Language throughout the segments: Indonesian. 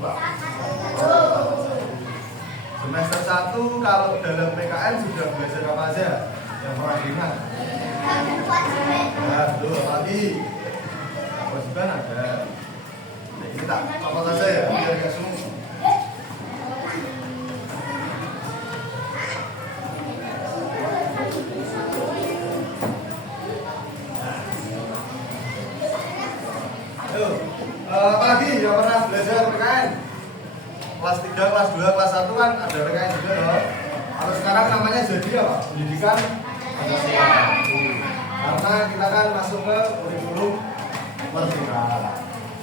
Coba. Semester 1 kalau dalam PKN sudah belajar apa aja? Yang pernah diingat? Ya, betul. Apalagi kewajiban ada. Nah, ini tak apa saja ya, biar nggak sungguh. Apalagi yang pernah belajar PKN? Kelas 3, kelas 2, kelas 1 kan ada PKN juga loh. Kalau sekarang namanya jadi apa? Pendidikan Pancasila. Karena kita kan masuk ke kurikulum merdeka.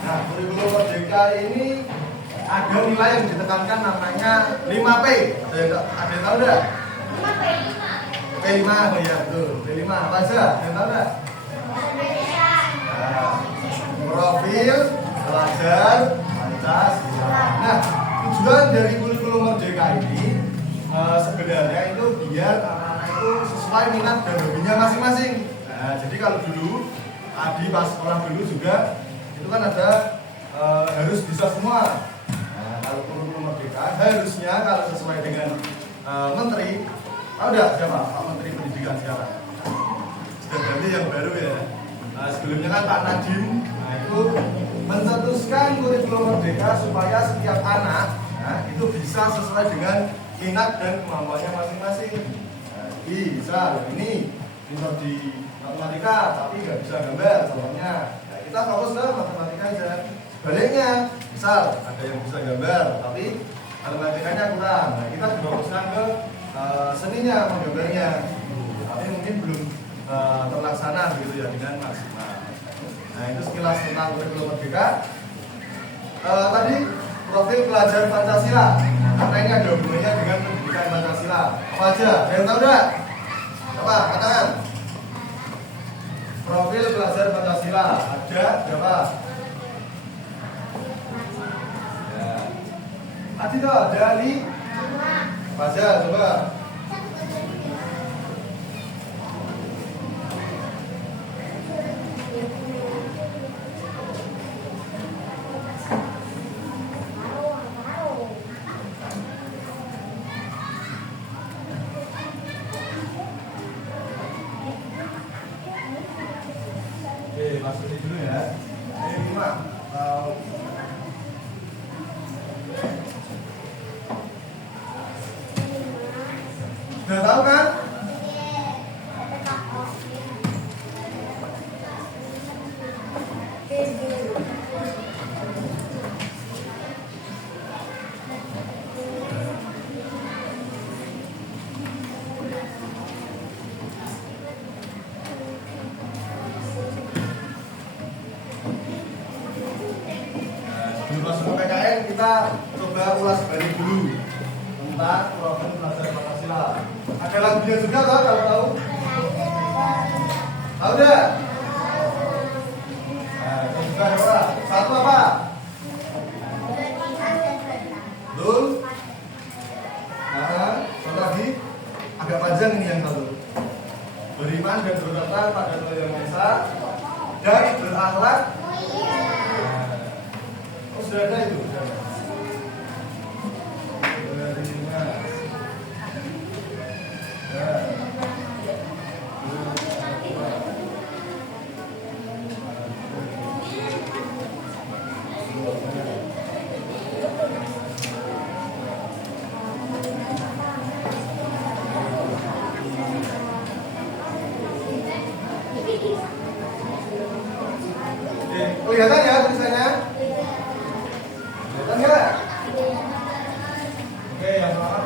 Nah, kurikulum merdeka ini ada nilai yang ditekankan namanya 5P. Ada yang tahu enggak? 5P5. Oh iya betul. P5 apa aja? Ada yang tahu enggak? Nah, profil pelajar Pancasila. Nah, tujuan dari kurikulum merdeka ini sebenarnya itu biar anak-anak itu sesuai minat dan hobinya masing-masing. Nah, jadi kalau dulu Adi pas sekolah dulu juga itu kan ada harus bisa semua. Nah, kalau kurikulum merdeka harusnya kalau sesuai dengan menteri, tahu nggak siapa Pak Menteri Pendidikan sekarang? Sudah ganti yang baru ya. Sebelumnya kan Pak Nadiem, nah itu mencetuskan kurikulum merdeka supaya setiap anak itu bisa sesuai dengan minat dan kemampuannya masing-masing. Nah, jadi bisa ini pintar di matematika tapi nggak bisa gambar contohnya. Nah, kita fokus ke matematika aja. Sebaliknya, misal ada yang bisa gambar tapi matematikanya kurang. Nah, kita difokuskan ke seninya menggambarnya. Tapi mungkin belum terlaksana begitu ya dengan maksimal. Nah, itu sekilas tentang kurikulum merdeka. Tadi profil pelajar Pancasila. Karena ini ada hubungannya dengan pendidikan Pancasila. Apa aja? Ada yang tahu enggak? Coba katakan. Profil pelajar Pancasila ada berapa? Ya. Tadi tuh ada 5. Apa aja? Coba. Masukin dulu ya. Ini 5. Sudah tahu kan? Masuk ke PKN kita coba ulas balik dulu tentang profil pelajar Pancasila. Ada lagunya juga loh kalau tahu. Tahu enggak? Nah, coba coba. Satu apa? Betul. Nah, satu lagi agak panjang ini yang satu. Beriman dan berkata pada Tuhan Yang Maha Esa dan berakhlak. Sudah ada itu. Kelihatan ya tulisannya? Kelihatan nggak? Oke, yang pertama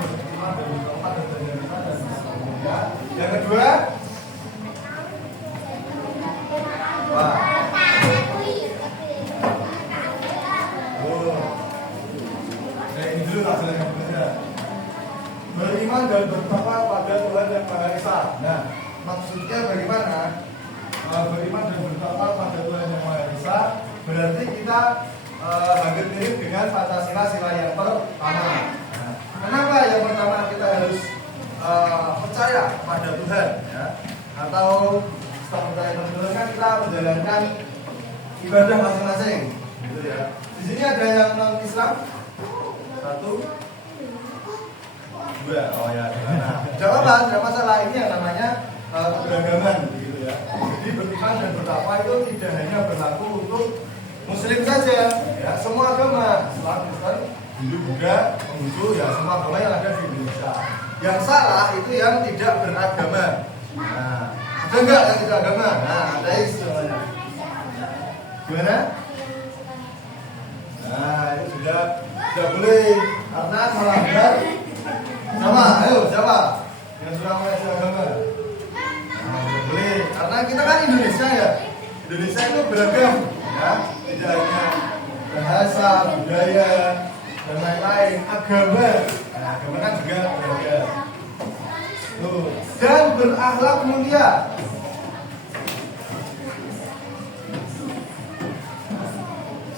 dari keempat dan dari lima dan ya. Yang kedua, wah. Oke, ini dulu tak jelaskan saja. Beriman dan bertakwa pada Tuhan Yang Maha Esa. Nah, maksudnya bagaimana? Beriman dan bertakwa pada Tuhan Yang Maha Esa berarti kita hampir mirip dengan Pancasila sila yang pertama. Nah, kenapa yang pertama kita harus percaya pada Tuhan ya? Atau setelah percaya pada Tuhan kan kita menjalankan ibadah masing-masing gitu ya. Di sini ada yang non Islam? 1, 2. Oh ya, nah, jawaban, tidak masalah. Ini yang namanya keberagaman, gitu ya. Jadi beriman dan bertakwa itu tidak hanya berlaku untuk Muslim saja, ya. Semua agama, Islam, Kristen, Hindu, Buddha, Konghucu, ya semua agama yang ada di Indonesia. Yang salah itu yang tidak beragama. Nah, ada enggak yang tidak agama? Nah, ada istilahnya. Gimana? Nah, itu sudah boleh karena melanggar. Sama, ayo siapa yang sudah mengaji agama? Nah, boleh karena kita kan Indonesia ya. Indonesia itu beragam, ya. Tidak hanya bahasa, budaya, dan lain-lain. Agama, nah, agama kan juga beragam. Tuh. Dan berakhlak mulia.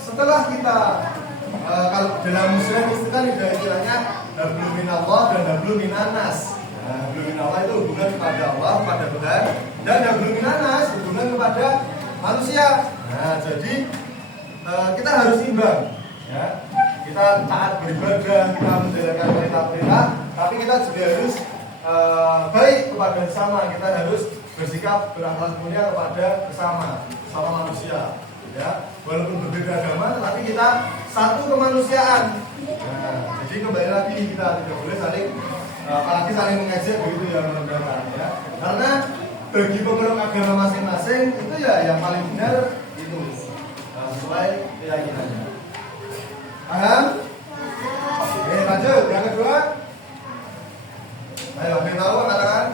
Setelah kita kalau dalam Muslim itu kan ada istilahnya hablum minallah dan hablum minanas. Nah, hablum minallah itu hubungan kepada Allah, kepada Tuhan, dan hablum minanas hubungan kepada manusia. Nah, jadi kita harus imbang, ya. Kita taat beribadah, kita menjalankan perintah-perintah, tapi kita juga harus baik kepada sesama. Kita harus bersikap berakhlak mulia kepada sesama manusia. Ya, walaupun berbeda agama, tapi kita satu kemanusiaan. Nah, jadi kembali lagi kita tidak boleh saling, apalagi saling mengejek begitu ya, menentang ya. Karena bagi pemeluk agama masing-masing itu ya yang paling benar itu sesuai keyakinannya. Paham? Oke, lanjut yang kedua. Ayo, yang tahu katakan.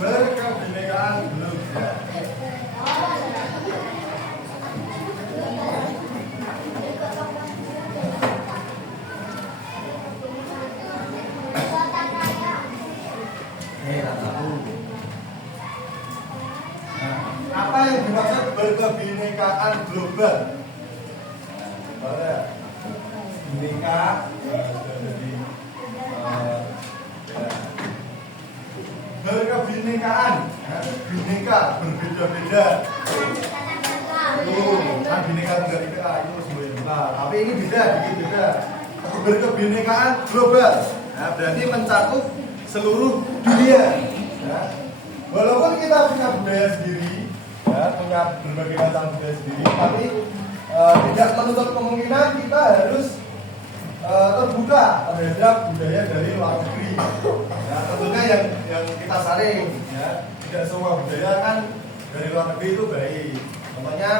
Berkebinekaan belum ya. Apa yang dimaksud berkebinekaan global? Bineka berkebinekaan, bineka berbeda-beda. Kan bineka tunggal ika itu sebenarnya. Tapi ini beda, dikit beda. Berkebinekaan global. Nah, berarti mencakup seluruh dunia. Ya. Walaupun kita punya budaya sendiri, ya, punya berbagai macam budaya sendiri, tapi tidak menutup kemungkinan kita harus terbuka terhadap budaya dari luar negeri. Ya, tentunya yang kita saring, ya. Tidak semua budaya kan dari luar negeri itu baik. Contohnya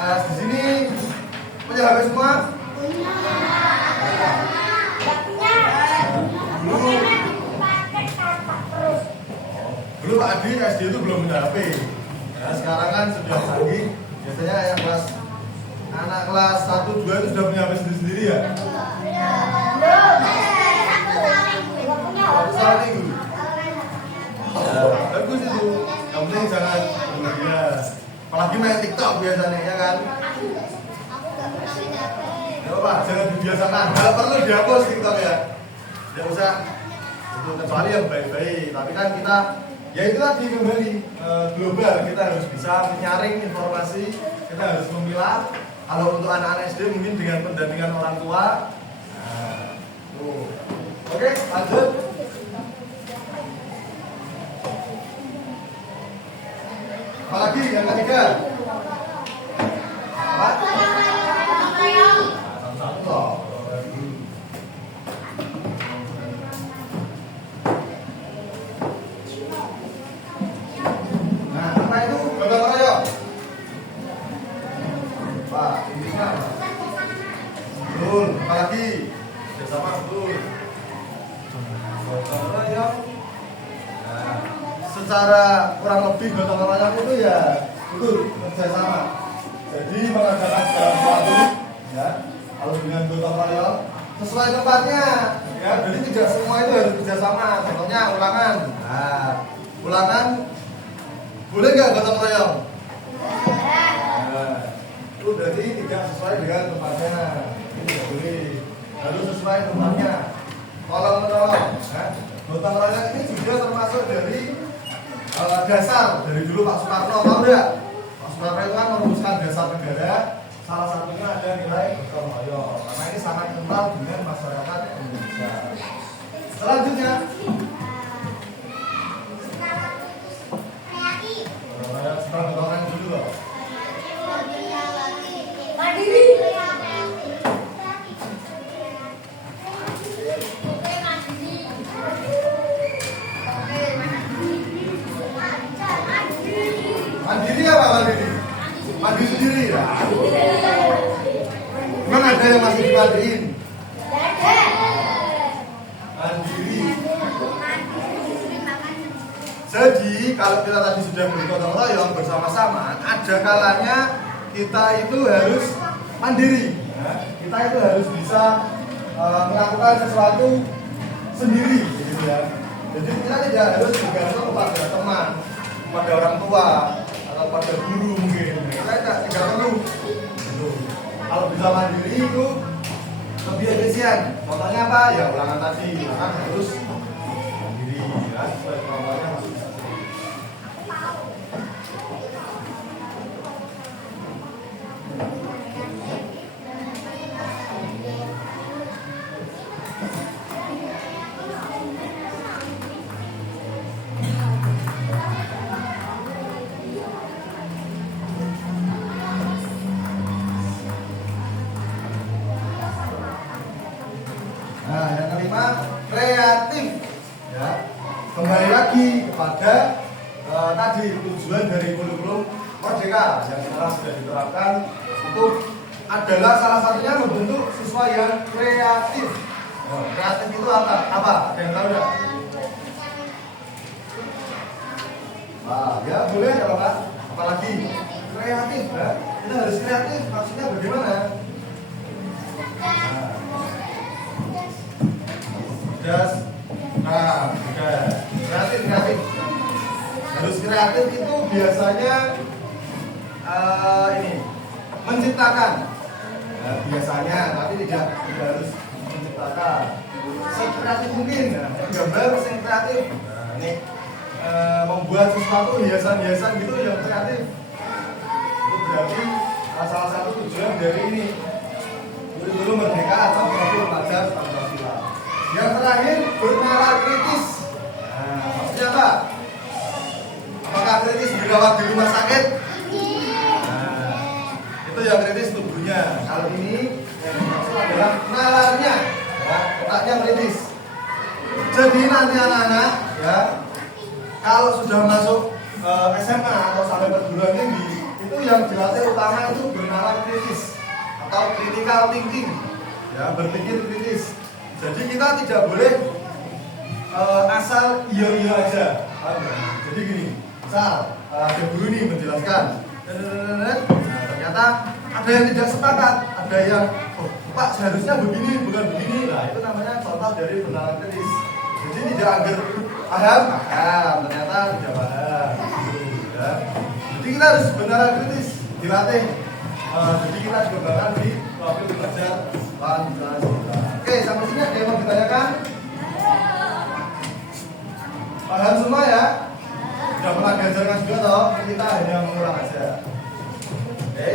di sini punya HP semua? Punya. Dulu Pak Adi SD itu belum punya HP. Nah, sekarang kan sudah canggih. Biasanya yang anak kelas 1, 2 itu sudah punya HP sendiri ya? Belum. Bagus itu. Yang penting jangan berlebihan. Apalagi main TikTok biasanya ya kan? Ya Pak, jangan dibiasakan. Kalau perlu dihapus TikTok ya. Tidak usah. Itu kecuali yang baik-baik. Tapi kan kita, ya itu tadi kembali global. Kita harus bisa menyaring informasi. Kita harus memilah. Kalau untuk anak-anak SD mungkin dengan pendampingan orang tua. Nah, tuh. Oke, lanjut. Apalagi yang ketiga? Apa? Nah, apa itu gotong royong? Pak, intinya betul, apalagi bersama betul. Gotong royong. Nah, secara kurang lebih gotong royong itu ya betul kerjasama. Jadi mengadakan segala sesuatu, ya, kalau dengan gotong royong sesuai tempatnya, ya. Jadi tidak semua itu harus kerjasama. Contohnya ulangan. Nah, ulangan boleh nggak gotong royong? Nah, itu berarti tidak sesuai dengan tempatnya. Ini tidak boleh. Harus sesuai tempatnya. Tolong menolong. Gotong royong ini juga termasuk dari dasar dari dulu Pak Soekarno tahu nggak? Saudara itu kan merumuskan dasar negara, salah satunya ada nilai gotong royong. Karena ini sangat kental dengan masyarakat Indonesia. Selanjutnya, setelah gotongan dulu loh. Mandiri. Mandiri apa mandiri? Mandi sendiri ya. Memang ada yang masih dimandiin. Mandiri. Jadi kalau kita tadi sudah bergotong royong bersama-sama, ada kalanya kita itu harus mandiri. Ya, kita itu harus bisa melakukan sesuatu sendiri, gitu ya. Jadi kita tidak harus bergantung kepada teman, pada orang tua, atau pada guru mungkin. Kita tidak perlu. Gitu. Kalau bisa mandiri itu lebih efisien. Contohnya apa? Ya ulangan tadi, ulangan harus mandiri. Ya, supaya kemampuannya masih bisa. Nah, yang kelima, kreatif. Ya, kembali lagi kepada tadi tujuan dari kurikulum Merdeka yang sekarang sudah diterapkan itu adalah salah satunya membentuk siswa yang kreatif. Nah, kreatif itu apa? Apa? Ada yang tahu nggak? Nah, ya boleh ya Pak. Apalagi kreatif, ya. Kita harus kreatif. Maksudnya bagaimana? Nah, kreatif. Harus kreatif itu biasanya ini menciptakan. Ya, biasanya, tapi tidak harus menciptakan. Sekreatif mungkin, ya. Gambar yang kreatif. Nah, ini membuat sesuatu hiasan-hiasan gitu yang kreatif. Itu berarti salah satu tujuan dari ini kurikulum Merdeka atau profil pelajar Pancasila. Yang terakhir, bernalar kritis. Nah, maksudnya apa? Apakah kritis dirawat di rumah sakit? Nah, itu yang kritis tubuhnya. Kalau ini yang dimaksud adalah nalarnya, ya, otaknya kritis. Jadi nanti anak-anak, ya, kalau sudah masuk SMA atau sampai perguruan tinggi, itu yang dilatih utama itu bernalar kritis atau critical thinking, ya, berpikir kritis. Jadi kita tidak boleh asal iya aja. Jadi gini, misal ada guru nih menjelaskan, nah, ternyata ada yang tidak sepakat, ada yang Pak seharusnya begini bukan begini. Nah, itu namanya contoh dari bernalar kritis. Jadi tidak agar paham, ternyata tidak paham. Ya. Jadi kita harus bernalar kritis, dilatih. Jadi kita juga bakal di profil pelajar Pancasila. Oke, sampai sini ada yang mau ditanyakan? Paham semua ya? Sudah pernah diajarkan juga toh? Kita hanya mengulang aja. Oke.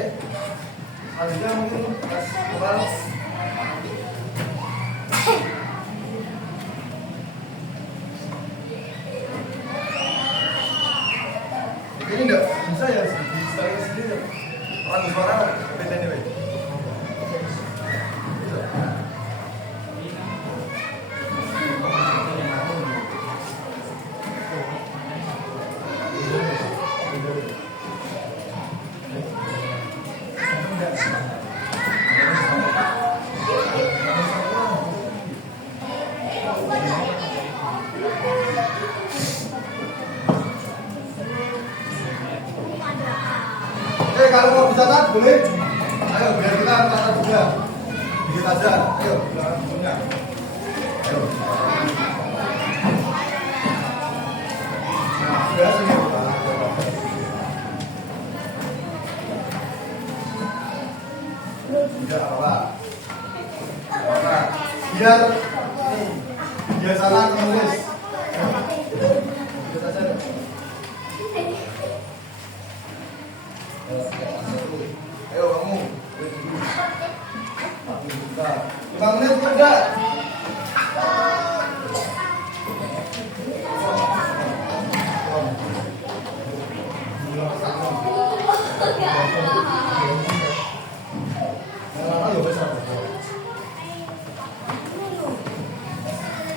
Selanjutnya mungkin Mas Kepal. Ini enggak bisa ya di sendiri. Orang suara beda nih, Oke, kalau mau bicara boleh. Ayo, biar kita catat juga. Dikit aja. Ayo, bilang bukunya. Ayo. Nah, sudah sini. Tidak apa-apa. Biar biasalah menulis. Dikit aja. Ayo kamu. 5 menit enggak?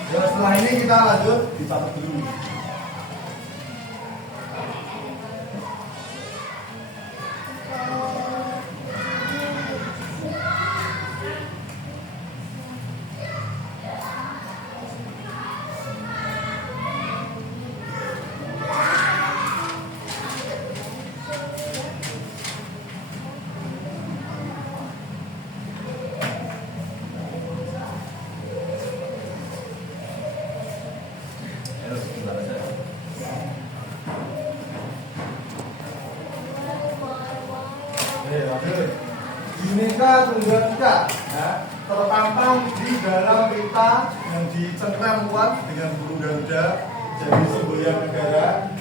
Ya, setelah ini kita lanjut dicatat dulu. Bhinneka Tunggal Ika ya, terpampang di dalam pita yang dicengkram kuat dengan burung Garuda jadi semboyan negara.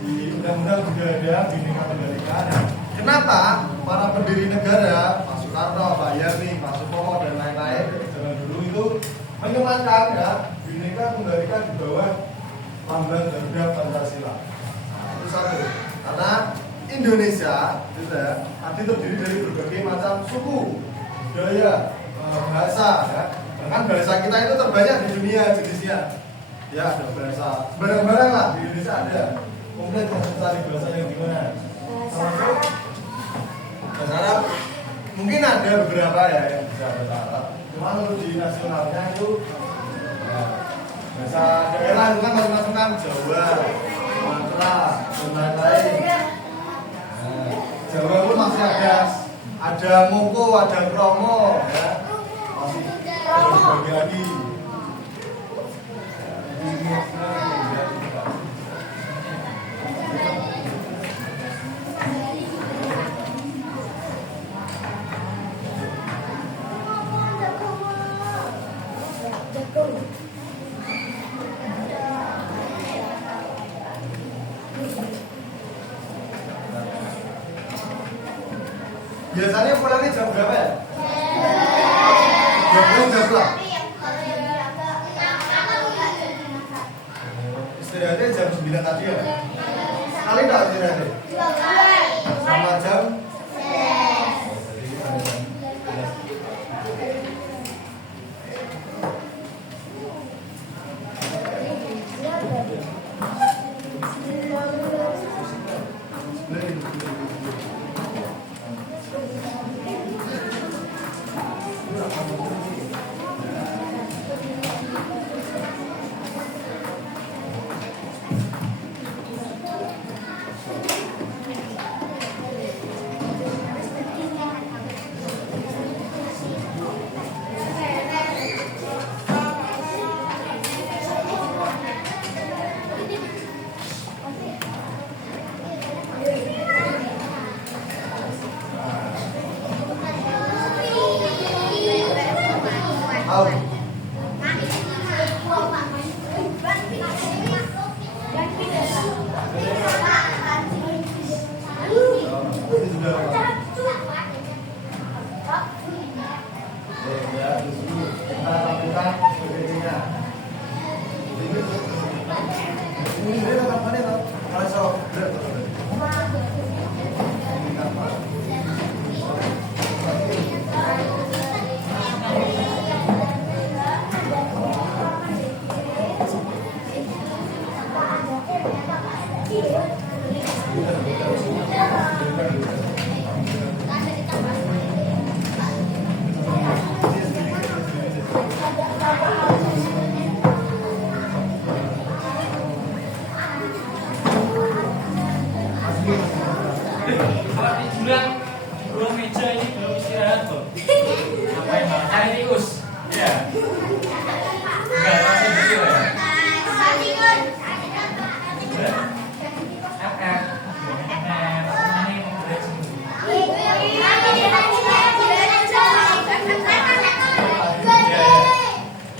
Di undang-undang juga ada Bhinneka Tunggal Ika. Nah, kenapa para pendiri negara, Pak Soekarno, Pak Yani, Pak Supomo dan lain-lain zaman dulu itu menyematkan ya Bhinneka Tunggal Ika di bawah lambang Garuda Pancasila. Nah, itu satu. Karena Indonesia gitu ya, tadi terdiri dari berbagai macam suku, budaya, bahasa ya. Bahkan bahasa kita itu terbanyak di dunia jenisnya. Ya, ada bahasa barang-barang lah di Indonesia ada. Komplit harus cari bahasa yang gimana? Termasuk bahasa Arab. Mungkin ada beberapa ya yang bisa bahasa Arab. Cuma untuk di nasionalnya itu ya, bahasa daerah itu kan masing-masing kan Jawa, Sumatera, dan lain-lain. Jawa pun masih ada Moko, ada Kromo ya. Masih dibagi lagi. Biasanya pulangnya jam berapa ya? Jam berapa? Istirahatnya jam 9 tadi ya? Sekali tak istirahatnya? Sama jam?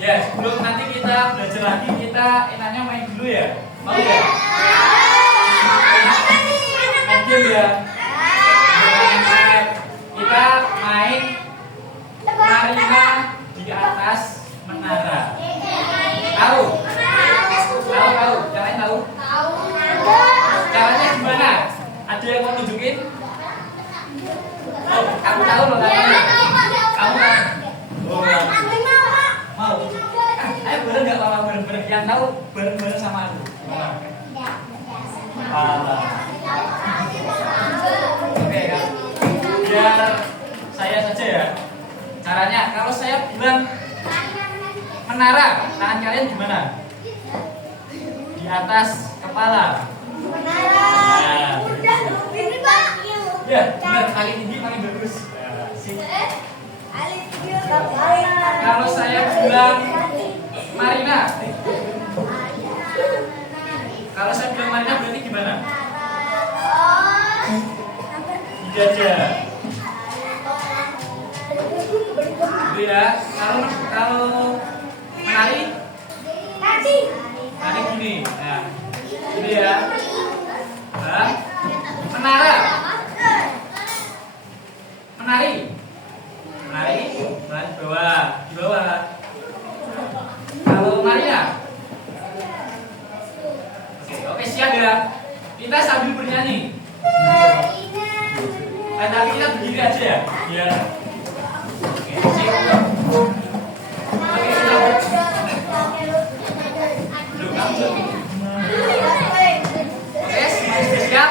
Sebelum nanti kita belajar lagi, kita enaknya main dulu ya. Mau ya? Main game ya. Ada yang mau nunjukin? Oh, kamu tahu loh namanya. Kamu kan? Oh, mau. Ayo bareng nggak mama bareng-bareng? Yang tahu bareng-bareng sama aku. Oke kan? Biar saya saja ya. Caranya kalau saya bilang menara, tangan kalian gimana? Di atas kepala. Nah. Ya, benar, makin tinggi makin bagus. Sip. Kalau saya bilang Marina. Kalau saya bilang Marina berarti gimana? Di dada. Gitu ya. Kalau menari gini. Nah, gitu ya. Nah, menara. Menari di bawah. Kalau Maria, oke siap ya. Kita sambil bernyanyi. Tapi kita berdiri aja ya, biar. Oke, semuanya siap.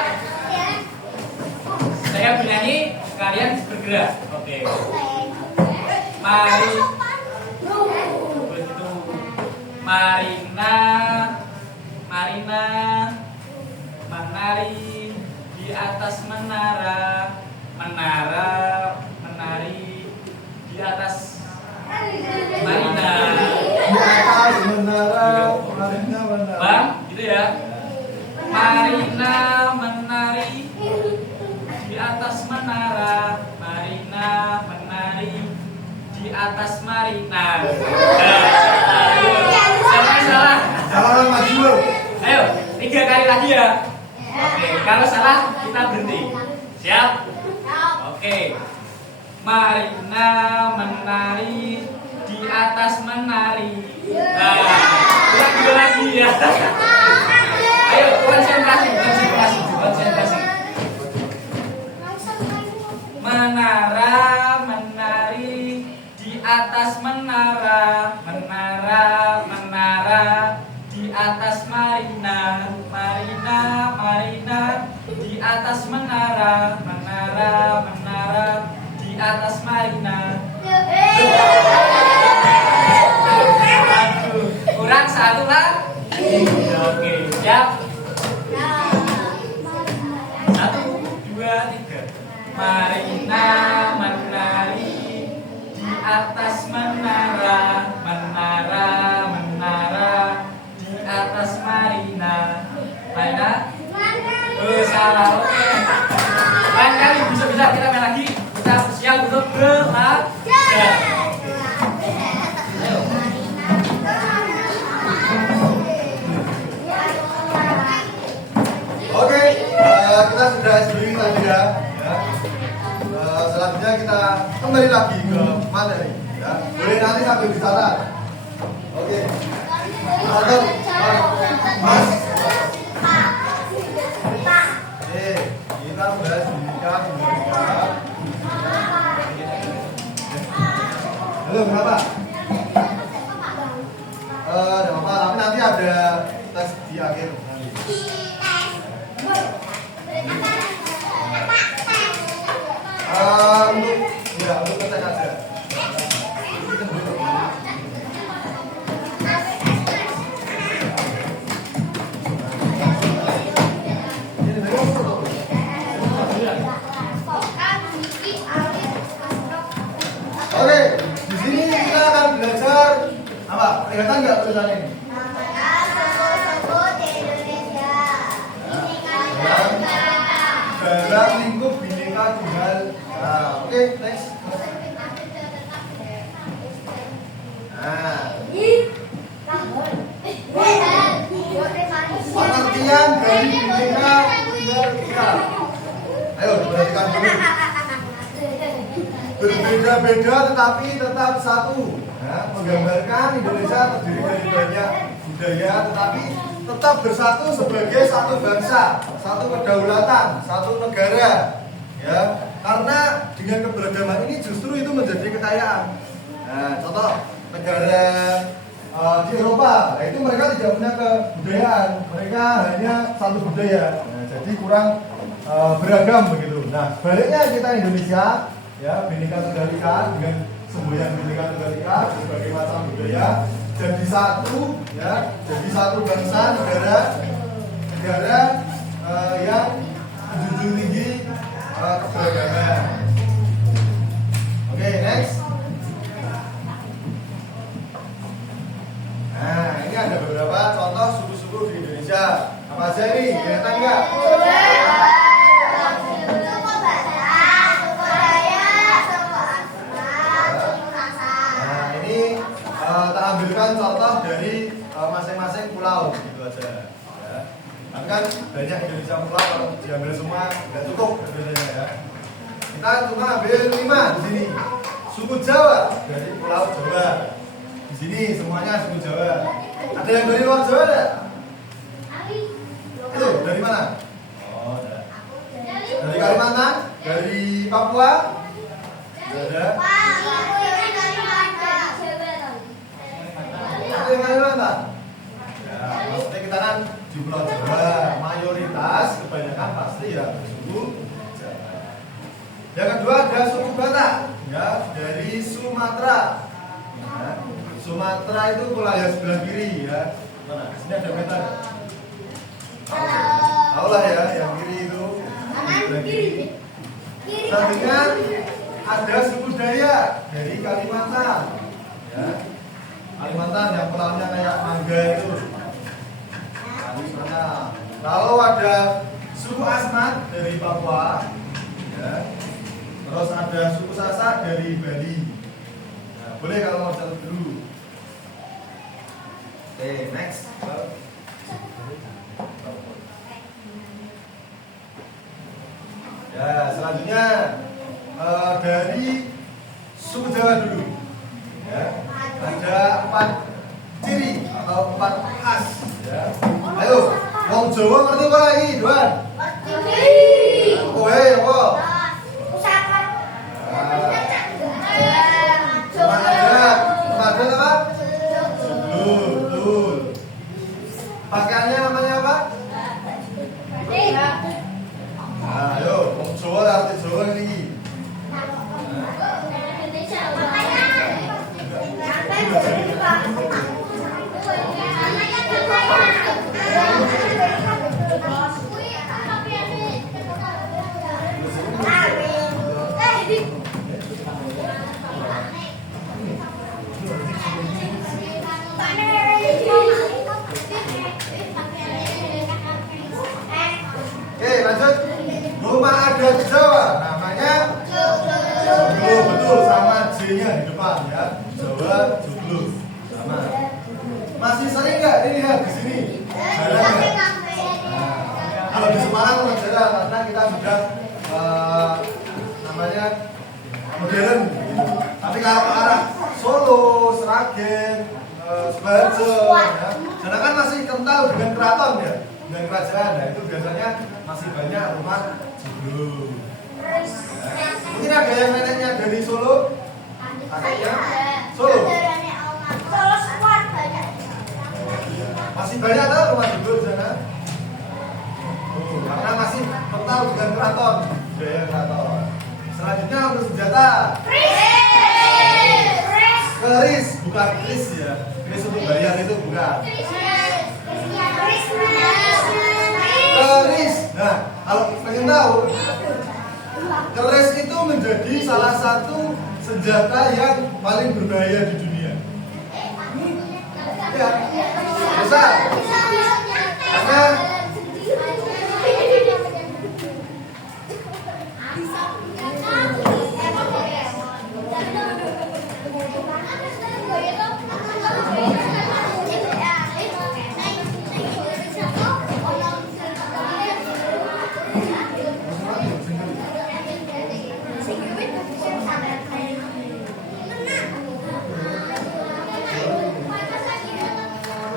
Saya bernyanyi, kalian bergerak. Oke. Mari. Begitu. Marina menari di atas menara, menari di atas Marina. Di atas menara, Marina. Bang, gitu ya. Marina menari di atas menara, Marina menari di atas Marina. Salah. Salah maju. Ayo, 3 kali lagi ya. Oke, kalau salah kita berhenti. Siap? Oke. Marina menari di atas menari. Nah, ulang dua lagi ya. Ayo, konsentrasi. Menara menari di atas menara, di atas Marina, di atas menara, di atas Marina. Aduh, kurang satu lah. Oke, siap. 1, 2, 3. Marina menari di atas menara, di atas Marina. Salah. Oke. Lain kali bisa kita main lagi. Kita siap untuk belajar. Ayo. Oke, kita sudah sebelum tadi ya. Selanjutnya kita kembali lagi ke materi. Ya. Boleh nanti sambil bicara. Oke. Mas. Kita bahas pendidikan. Halo, berapa? Tidak apa-apa, tapi nanti ada tes di akhir nanti. Untuk ketek aja. Oke, di sini kita akan belajar apa? Kelihatan nggak tulisannya ini? Garak lingkup Bhinneka Tunggal. Nah, oke, next. Nah, pengertian dari Bhinneka Tunggal Ika. Ayo diperhatikan dulu. Berbeda-beda tetapi tetap satu. Nah, menggambarkan Indonesia terdiri dari banyak budaya tetapi tetap bersatu sebagai satu bangsa, satu kedaulatan, satu negara. Ya, karena dengan keberagaman ini justru itu menjadi kekayaan. Nah, contoh negara di Eropa, nah itu mereka tidak punya kebudayaan, mereka hanya satu budaya. Nah, jadi kurang beragam begitu. Nah, baliknya kita Indonesia, ya, Bhinneka Tunggal Ika dengan semboyan Bhinneka Tunggal Ika berbagai macam budaya jadi satu, ya, jadi satu bangsa negara yang menjunjung tinggi keberagaman. Oke, next. Nah, ini ada beberapa contoh suku-suku di Indonesia. Apa aja ini? Kelihatan nggak? Nah, ini tak ambilkan contoh dari masing-masing pulau, gitu aja. Ya. Tapi kan banyak Indonesia pulau, kalau diambil semua nggak cukup sebenarnya ya. Kita cuma ambil 5 di sini. Suku Jawa dari Pulau Jawa. Di sini semuanya suku Jawa. Ada yang dari luar Jawa ada? Itu dari mana? Oh, ada. Dari Kalimantan? Dari Papua? Ada. Ada yang Kalimantan? Ya, maksudnya kita kan di Pulau Jawa, mayoritas kebanyakan pasti ya suku Jawa. Yang kedua ada suku Batak, ya, dari Sumatera. Ya. Sumatera itu wilayah sebelah kiri, ya. Mana? Sini ada peta. Tahu lah ya, yang kiri itu sebelah kiri. Selanjutnya ada suku Dayak dari Kalimantan, ya. Kalimantan yang pulaunya kayak mangga itu. Lalu ada suku Asmat dari Papua, ya. Terus ada suku Sasak dari Bali. Nah, boleh kalau mau catat dulu. Oke, next. Ya, selanjutnya dari suku Jawa dulu. Ya, ada 4 ciri atau 4 khas. Ya. Ayo, wong Jawa ngerti apa lagi, Duan? Kowe apa? Ramadan apa? Betul. Pakaiannya namanya apa? Nah, ayo, wong Jawa arti Jawa ini. Oke, lanjut. Rumah adat Jawa namanya joglo, betul, sama J-nya di depan ya. Jawa joglo sama. Masih sering nggak dilihat di sini? Jarang nggak? Nah, kalau di Semarang memang jarang karena kita sudah namanya modern. Gitu. Tapi kalau ke arah Solo, Sragen, Sidoarjo, ya, karena kan masih kental dengan keraton ya, dengan kerajaan. Nah, itu biasanya masih banyak rumah joglo. Ya. Mungkin ada yang neneknya dari Solo, kakeknya Solo. Masih banyak tuh rumah joglo di sana. Karena masih kental dengan keraton, budaya keraton. Selanjutnya untuk senjata. Keris, bukan kris ya. Kris untuk bayar itu bukan. Keris. Nah, kalau pengen tahu, keris itu menjadi salah satu senjata yang paling berbahaya di dunia. Ya, bisa. Karena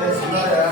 sebentar ya.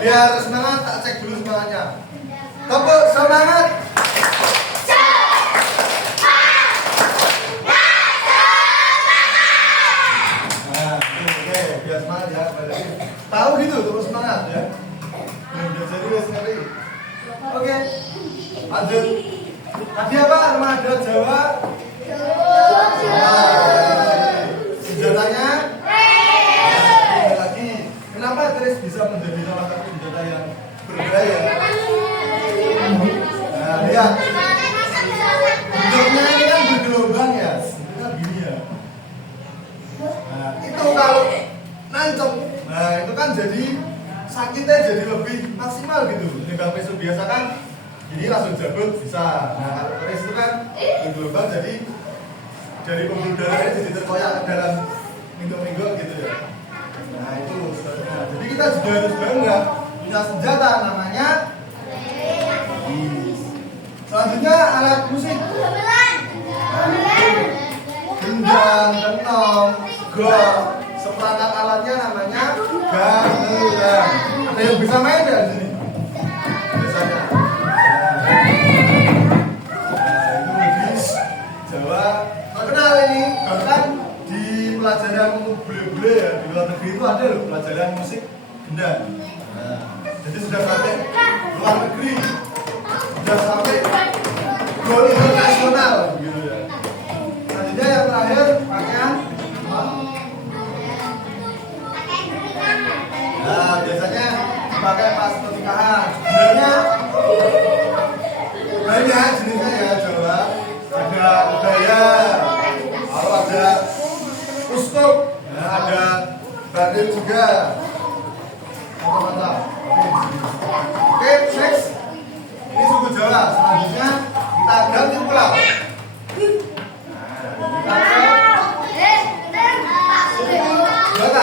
biar semangat, tak cek dulu semangatnya. Tepuk semangat. Nah, oke, biar semangat ya. Tahu gitu, tepuk semangat ya. Biar jadi wes ngeri. Oke, lanjut. Tadi apa? Remaja Jawa. Senjatanya? Lagi. Kenapa keris bisa menjadi salah satu senjata yang berbahaya? Nah, lihat. Bentuknya ini kan bergelombang ya. Bentuknya gini ya. Nah, itu kalau nancep, nah itu kan jadi sakitnya jadi lebih maksimal gitu. Dengan pisau biasa kan ini langsung jabut bisa. Nah, kalau keris itu kan bergelombang jadi dari pembuluh darahnya jadi terkoyak ke dalam minggu-minggu gitu ya. Nah itu sebenarnya. Jadi kita juga harus bangga punya senjata namanya. Selanjutnya alat musik. Gendang, kenong, gong. Seperangkat alatnya namanya gamelan. Ada yang bisa main nggak di sini? Biasanya. Nah itu di Jawa terkenal ini. Bahkan di pelajaran bule-bule ya di luar negeri itu ada loh pelajaran musik gendang. Nah, jadi sudah sampai luar negeri, sudah sampai go internasional gitu ya. Selanjutnya yang terakhir pakaian. Nah biasanya dipakai pas pernikahan. Sebenarnya banyak jenisnya ya Jawa. Ada budaya, lalu ada uskup, nah, ada batin juga. Mantap. Oke, next. Ini suku Jawa. Selanjutnya kita ganti pulau. Jawa.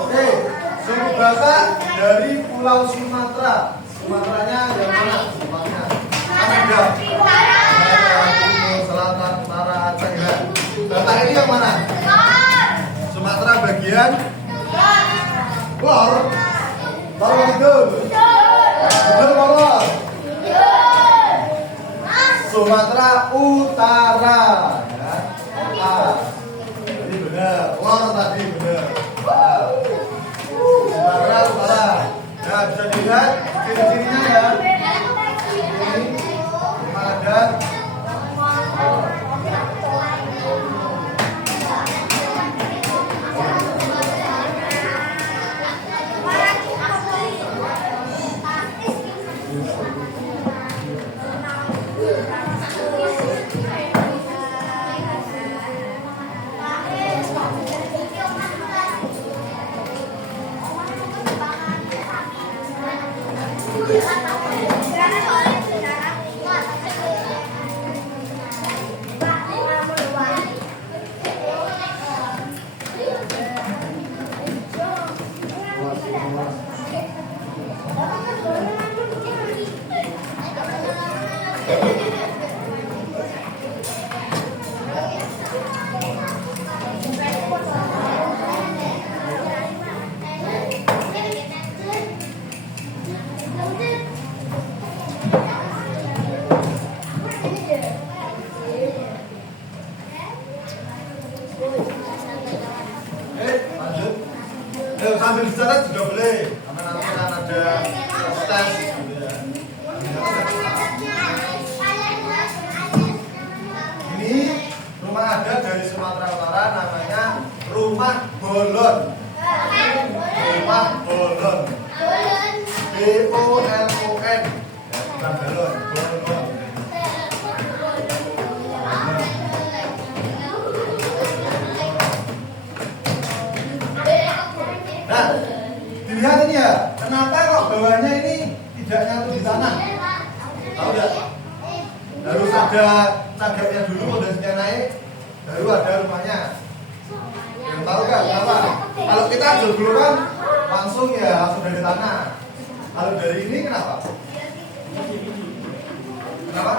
Oke, suku Batak dari Pulau Sumatera. Sumateranya yang mana? Sumateranya. Kan ada. Timur, Selatan, Utara, Aceh ya. Batak ini yang mana? Sumatera bagian lor. Lor itu. Betul lor. Sumatera Utara. Ya. Jadi benar. Lor tadi benar. Sumatera Utara. Nah bisa dilihat ciri-cirinya ya. Ini ada lanjut. Sambil bicara juga boleh. Karena nanti kan ada tes gitu ya. Ini rumah adat dari Sumatera Utara namanya rumah bolon. Rumah bolon. BOLON. Bukan balon, bolon. Nah, dilihat ini ya, kenapa kok bawahnya ini tidak nyatu di tanah? Tahu nggak? Harus ada cagarnya dulu, pondasinya naik, baru ada rumahnya. Yang tahu kan kenapa? Kalau kita dulu kan langsung ya langsung dari tanah. Kalau dari ini kenapa? Kenapa?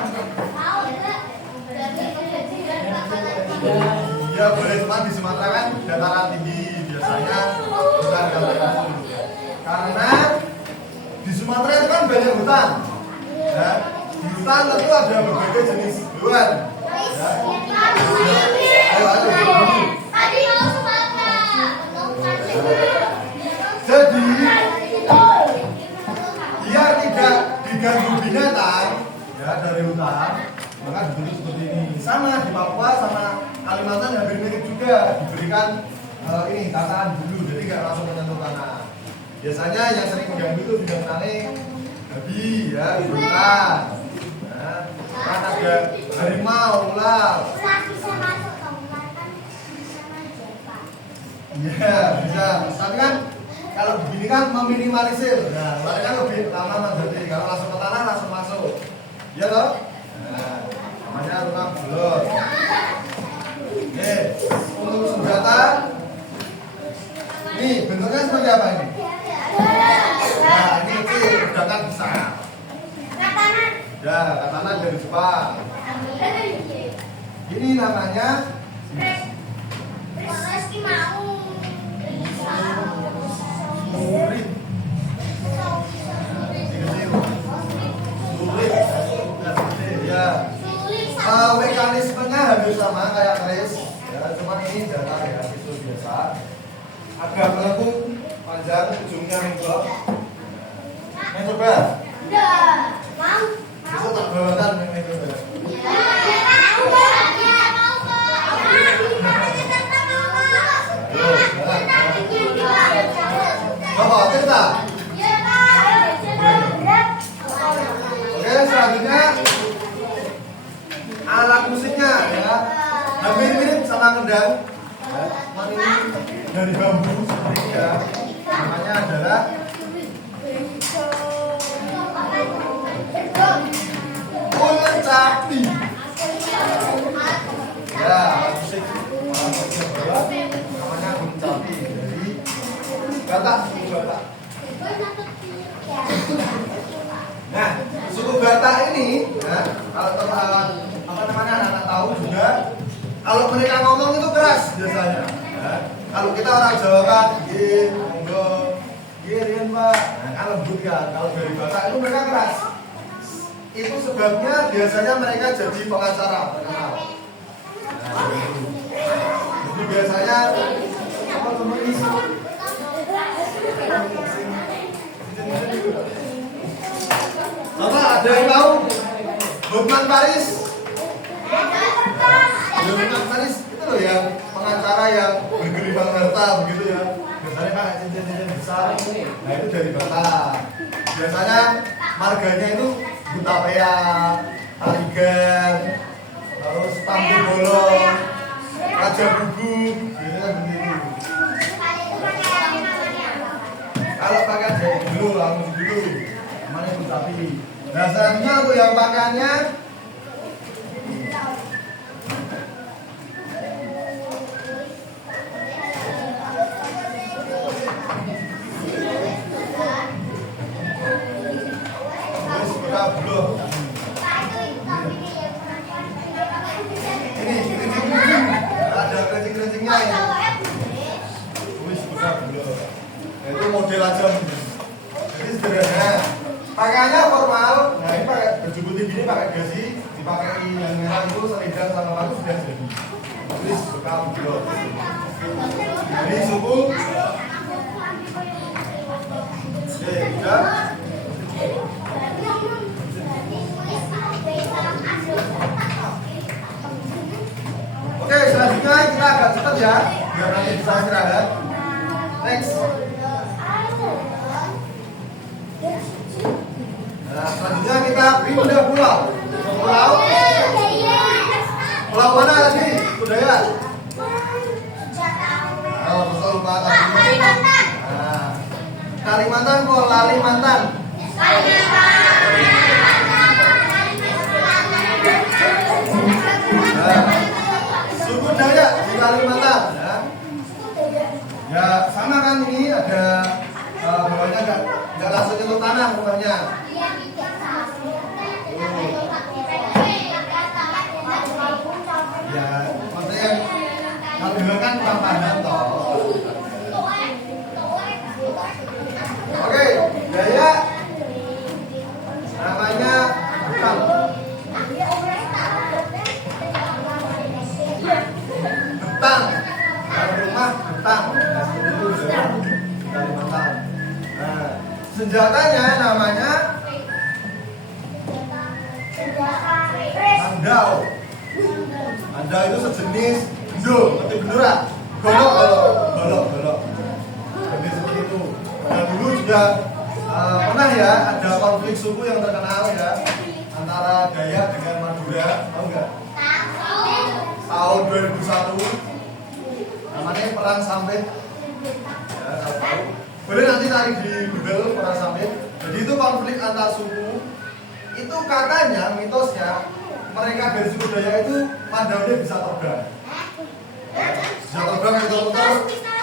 Ya boleh, cuma di Sumatera kan dataran tinggi biasanya bukan dataran. Karena di Sumatera itu kan banyak hutan. Ya, di hutan tentu ada berbagai jenis hewan. Ya. Jadi dia tidak diganggu binatang ya dari hutan, maka dibentuk seperti ini. Sama di Papua sama Kalimantan hampir mirip juga, diberikan ini tatahan dulu, jadi nggak langsung menyentuh tanah. Biasanya yang sering mengganggu itu binatangnya babi ya, di hutan. Nah, kan ada harimau, ular. Iya, bisa. Tapi kan kalau begini kan meminimalisir. Nah, ularnya kan lebih lama jadi kalau langsung ke tanah langsung masuk. Iya toh? Nah, namanya rumah bulor. Oke, untuk senjata ini bentuknya seperti apa ini? Nah, ini kecil, sedangkan besar. Ya, katana dari Jepang. Ini namanya surit. Ya. Mekanismenya hampir sama kayak keris. Ya, cuma ini datar ya, itu biasa. Agak melengkung, panjang, ujungnya menggolok. Main coba. Bisa tak bawakan main coba. Coba, kita. Oke, selanjutnya alat musiknya ya, hampir mirip sama kendang. Ya, ini dari bambu seperti ini ya. Namanya adalah kecapi. Ya, alat musik namanya kecapi dari Batak, suku Batak. Nah, suku Batak ini, ya, kalau teman apa namanya anak-anak tahu juga, kalau mereka ngomong itu keras biasanya. Ya. Kalau kita orang Jawa kan, gin, monggo, girin pak, nah, kan lembut kan. Kalau dari Batak itu mereka keras. Itu sebabnya biasanya mereka jadi pengacara terkenal. Nah, jadi biasanya apa teman-teman? Bapak ada yang tahu Hotman Paris? Hotman Paris itu loh yang pengacara yang bergelimang harta begitu ya. Biasanya kan cincin-cincin besar. Nah itu dari Batak. Biasanya marganya itu Hutapea, Taligan, terus Tampu Bolong, Raja Bubuk, biasanya begitu. Kalau pakai dari dulu, langsung dulu. Mana itu tapi dasarnya tuh yang pakaiannya ini ada kerincing-kerincingnya ya. Itu model aja. Jadi sederhana. Pakaiannya formal. Nah ini pakai baju putih gini pakai gaji, dipakai yang merah itu selendang sama batu sudah jadi. Tulis bekal blok. Ini suku. Oke, sudah. Oke, selanjutnya kita agak cepat ya, biar nanti bisa istirahat. Next. Nah, selanjutnya kita pindah pulau. Pulau mana tadi? Budaya. Oh, betul lupa tadi. Nah, Kalimantan kok Lalimantan. Nah, suku Dayak di Kalimantan ya. Ya sama kan, ini ada bawahnya nggak langsung nyentuh tanah rumahnya. Ya maksudnya kalau dulu kan tambahan toh. Oke, Dayak namanya Betang. Betang, kalau rumah Betang, itu di Kalimantan. Nah, senjatanya namanya andau. Andau itu sejenis gendul, ngerti gendura? Golok. Jenis seperti itu. Dan dulu juga pernah ya ada konflik suku yang terkenal ya antara Dayak dengan Madura, tahu nggak? Tahun 2001 namanya Perang Sampit ya, kalau tahu boleh nanti cari di Google Perang Sampit. Jadi itu konflik antar suku. Itu katanya mitosnya mereka dari suku Dayak itu pandangnya bisa terbang. Bisa terbang muter-muter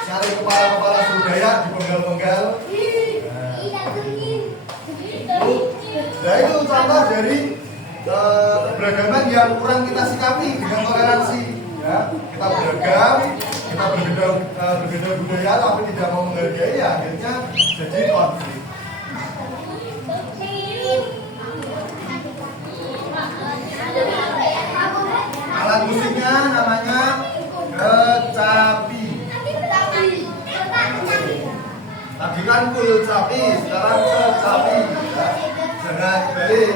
cari kepala-kepala suku Dayak dipenggal-penggal. Nah itu contoh dari keberagaman yang kurang kita sikapi dengan toleransi ya. Kita beragam, kita berbeda budaya tapi tidak mau menghargai, ya akhirnya jadi konflik. Alat musiknya namanya kecapi. Tadi kan kulcapi, sekarang kecapi ya. Jangan balik.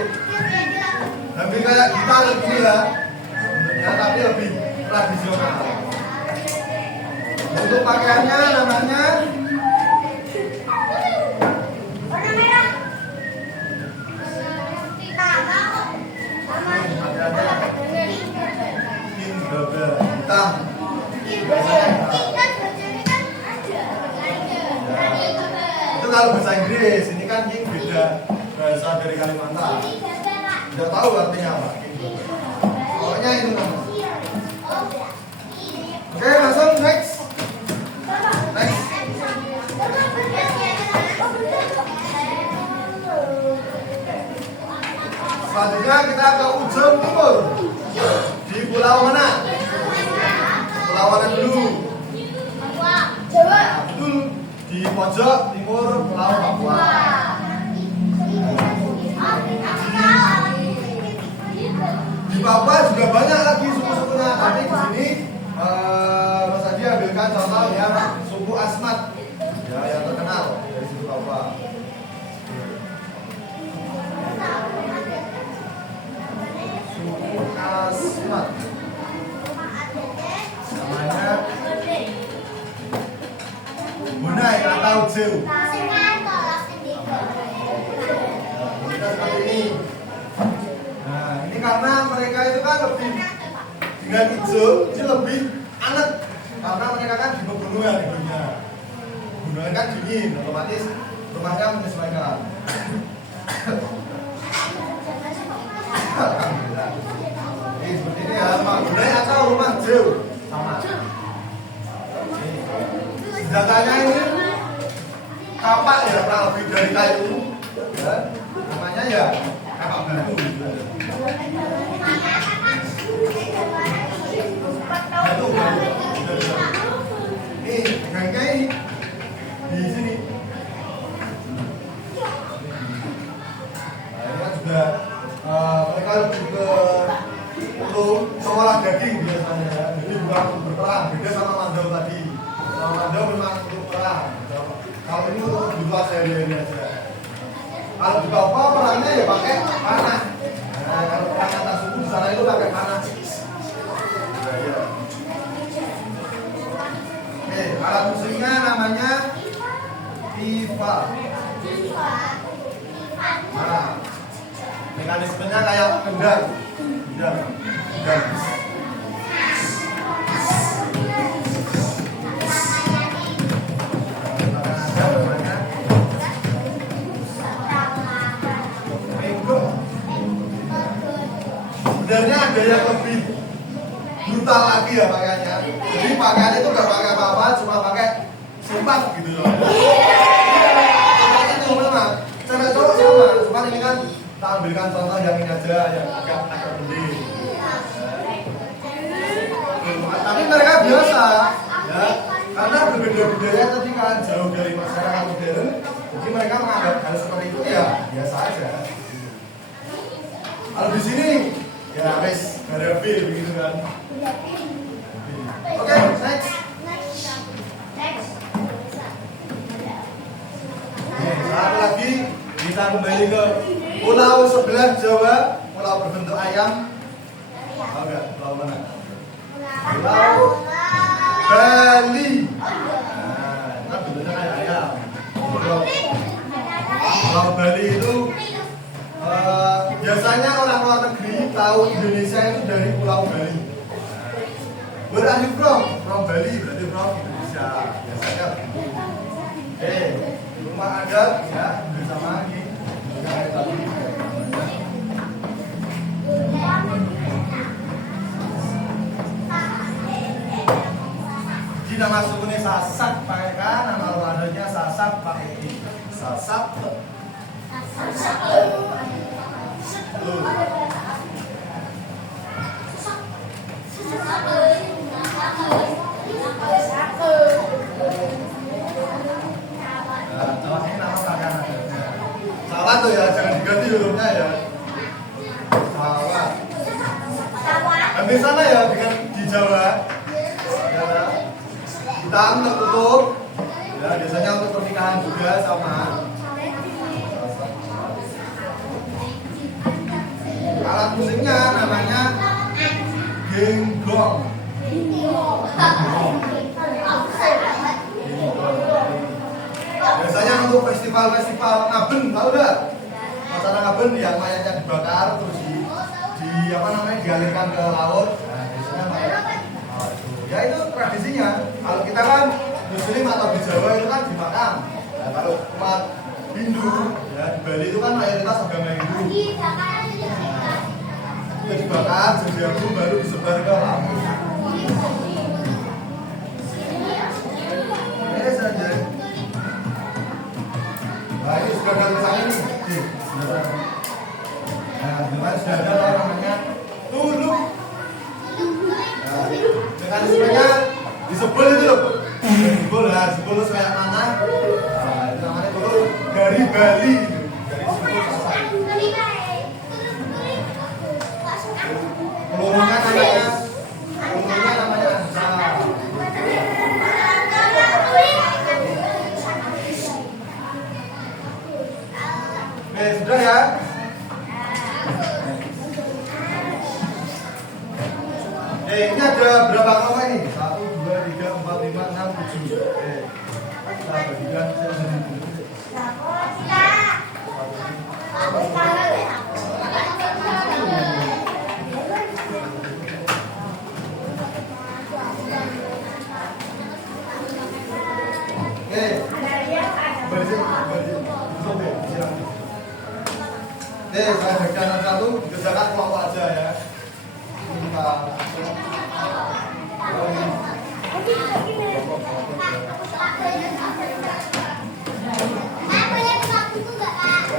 Lebih kayak gitar gitu ya, tapi lebih tradisional. Untuk pakaiannya namanya warna merah. hitam. Itu kalau bahasa Inggris, ini kan king beda bahasa dari Kalimantan. Tidak tahu artinya apa. Pokoknya itu nama. Oke, langsung next. Selanjutnya kita ke ujung timur. Di pulau mana? Pulau mana dulu? Jawa. Betul, di pojok timur Pulau Papua. Di Papua juga banyak lagi suku-sukunya, tapi di sini Mas Adi ambilkan contoh ya suku Asmat ya, yang terkenal dari suku Papua. Suku Asmat namanya Bunai atau Jew. Seperti ini. Nah, ini karena mereka itu kan lebih dengan hijau, ini lebih anget karena mereka kan di pegunungan hidupnya. Pegunungan kan dingin, otomatis rumahnya menyesuaikan. Alhamdulillah. Ini seperti ini ya, rumah Bunai atau rumah Jew sama. Senjatanya ini kapak ya, kurang lebih dari kayu. Ya, namanya ya kapak batu. Batu. Ini gangnya ini di sini. Nah, ini kan juga mereka lebih ke untuk mengolah daging biasanya ya. Jadi bukan untuk berperang, beda sama Mandau tadi. Kalau Mandau memang untuk perang. Kalau ini untuk kebutuhan sehari-hari aja. Kalau di Papua perangnya ya pakai panah. Nah, kalau perang antar suku di sana itu pakai panah. Ya. Oke, alat musiknya namanya pipa. Nah, mekanismenya kayak kendang. Kendang. ada yang lebih brutal lagi ya pakaiannya. Jadi pakaian itu nggak pakai apa-apa, cuma pakai sempak gitu loh. Itu memang cewek cowok sama, cuma ini kan kita ambilkan contoh yang ini aja, yang agak gede. Tapi mereka biasa, ya, karena berbeda budaya tadi kan jauh dari masyarakat modern, jadi mereka menganggap hal seperti itu ya biasa aja. Kalau di sini ya wes ada B begitu kan. Oke, next. Satu lagi kita kembali ke pulau sebelah Jawa, pulau berbentuk ayam. Tahu nggak pulau mana? Pulau Bali. Nah, bentuknya kayak ayam. Pulau Bali itu biasanya orang luar negeri tahu Indonesia itu dari Pulau Bali. Where are you from? From Bali, berarti from Indonesia. Biasanya rumah adat ya bersama lagi. Di nama sukunya Sasak pakai K, nama luar adatnya Sasak pakai I. Sasak. Salah tuh ya, jangan diganti hurufnya ya. Salah. Hampir sana ya dengan di Jawa. Ya, hitam tertutup. Ya, biasanya untuk pernikahan juga sama. Alat musiknya namanya genggong. Biasanya untuk festival-festival ngaben, tahu nggak? Acara ngaben yang mayatnya dibakar terus di apa namanya dialirkan ke laut. Nah, biasanya mayat. Ya itu tradisinya. Kalau kita kan Muslim atau di Jawa itu kan dimakam. Nah, kalau umat Hindu ya di Bali itu kan mayoritas agama Hindu. Itu dibakar jadi abu baru disebar ke laut. Ini saja. Nah ini sudah ada tulisannya nih. Nah, dimana sudah ada namanya tuluk. Nah, mekanismenya disebul itu loh. Disebul, nah disebul itu kayak mana? Nah, itu namanya tuluk dari Bali. Dari disebul Sasak. Pelurunya namanya Ansa. Sudah ya. Ini ada berapa kelompok ini? 1, 2, 3, 4, 5, 6, 7. Kita bagikan saya bagikan satu, dikerjakan kelompok aja ya. Kita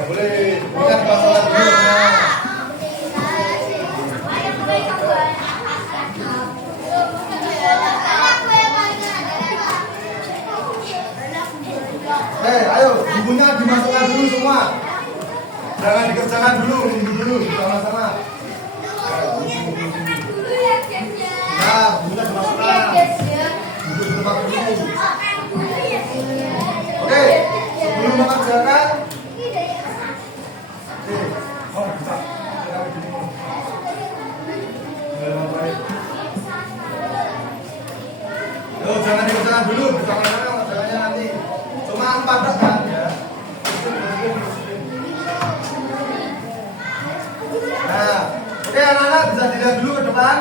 boleh bukan masalah dulu ya. Ayo bukunya dimasukkan dulu semua. Jangan dikerjakan dulu sama-sama. Nah, bukunya dimasukkan. Duduk di tempat dulu. Oke, sebelum mengerjakan. Oh, bisa. Yo, jangan dikerjakan dulu, bersama-sama kerjaannya nanti. Cuma 4 kan ya. Nah, oke anak-anak bisa dilihat dulu ke depan.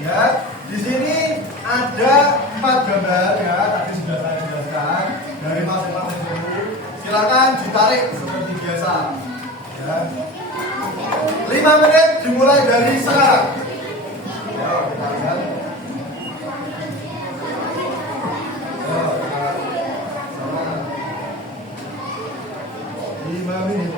Ya, di sini ada 4 gambar ya. Tadi sudah saya jelaskan dari masing-masing buku. Silakan ditarik seperti biasa. Ya. 5 menit dimulai dari sekarang. Ayo kita lihat. Ayo kita sama 5 menit.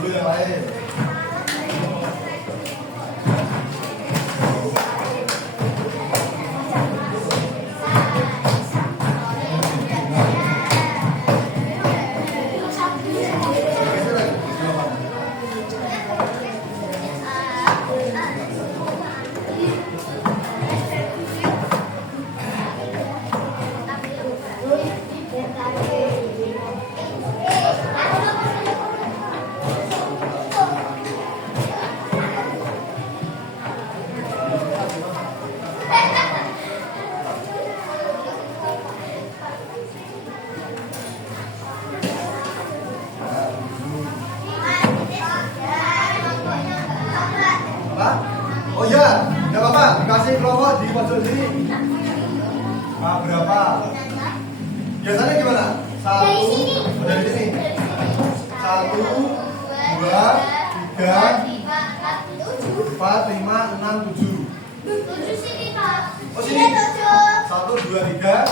Dulu yang lain. Apa? Oh iya, nggak apa-apa. Dikasih kelompok di pojok sini. Nah, berapa? Biasanya gimana? Satu, dari sini. 1, 2, 3, 4, 5, 6, 7. Oh sini. 1, 2, 3,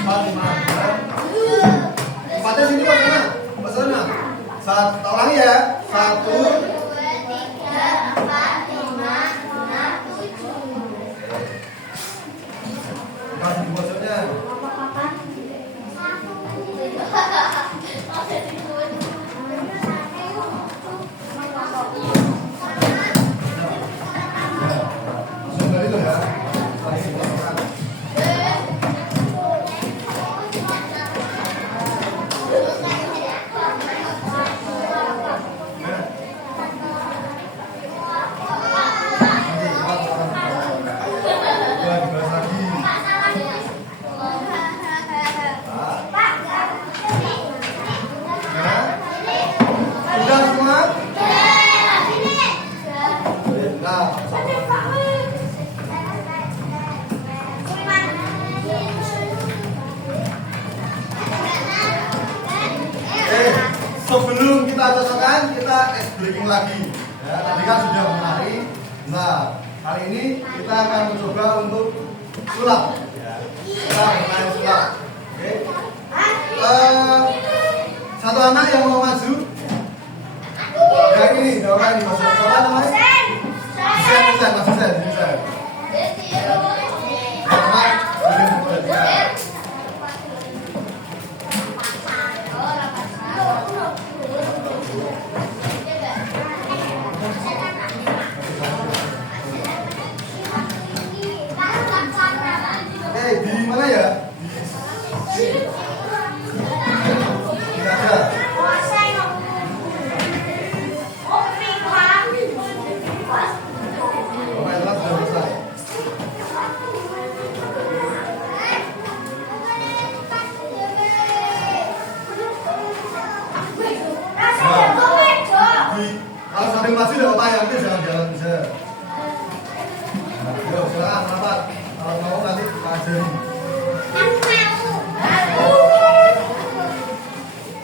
4, 5, 6. Empatnya sini Pak sana. Pak sana. Tak ulangi ya. 1. Kasih di pojoknya. Langsung dari itu ya. Saling belakang. Sebelum kita cocokkan, kita ice breaking lagi. Ya, tadi kan sudah menari. Nah, kali ini kita akan mencoba untuk sulap. Ya, kita bermain sulap. Oke. Satu anak yang mau maju. Ya ini, doakan ini masuk. Siapa namanya? Bisa. Di mana ya? Di ada. Kalau sambil maju tidak apa-apa ya, nanti jangan jalan bisa. Yuk, silakan rapat. Kalau mau nanti kita ajari.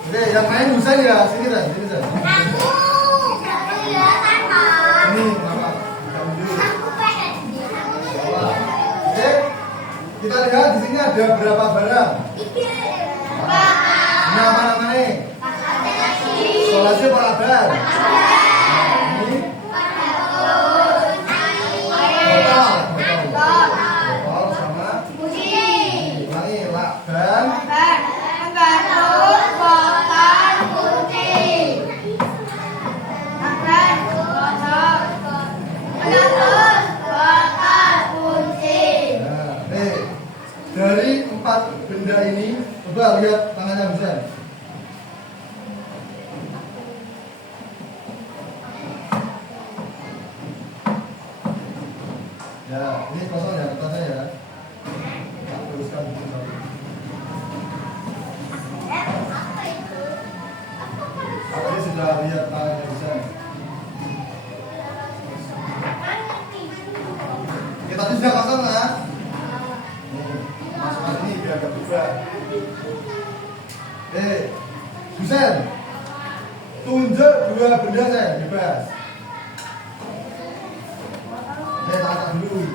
Oke, yang main Husain ya, sini Dan, sini Dan. Ini kenapa? Kamu dulu. Oke, kita lihat di sini ada berapa barang? Ini apa namanya? Solasi parabar. Botol sama ulangi lakban dari 4 Ya, ini kosong ya kertasnya ya. Kita tuliskan di sini. Tadi sudah lihat tangannya bisa. Kita tadi sudah kosong lah. Masukkan ini biar agak buka. Susan, tunjuk dua benda saya bebas. Tata dulu.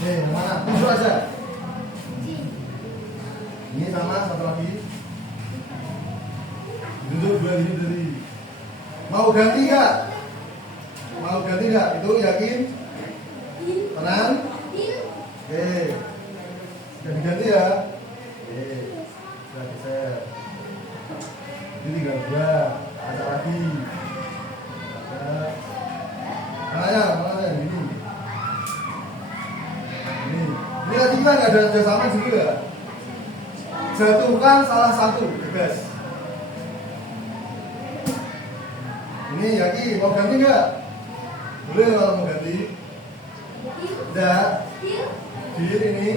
Yang mana? Tunjuk aja. Ini sama satu lagi. Tunjuk dua ini dari. Mau ganti nggak? Mau ganti nggak? Itu yakin? Tenang. Sudah diganti ya. Sudah geser. Ini tinggal dua. Ada lagi. Mana ini. Ini tadi kan nggak ada kerjasama juga. Jatuhkan salah satu, bebas. Ini yakin mau ganti nggak? Boleh kalau mau ganti. Tidak. Ini.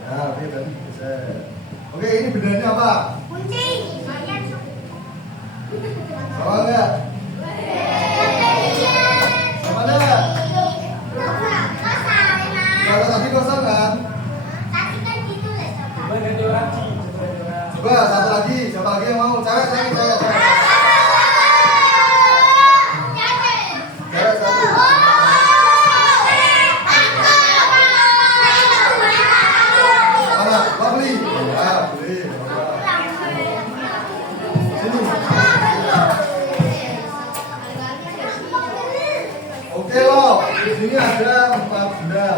Nah, oke tadi geser. Oke, ini bendanya apa? Kunci. Sama nggak? Sama nggak? Kalau tadi kosong kan? Coba ganti lagi. Coba satu lagi, siapa lagi yang mau? Cewek. Cewek satu. Mana? Mau beli? Ya, beli. Sini. Oke loh, di sini ada 4 benda.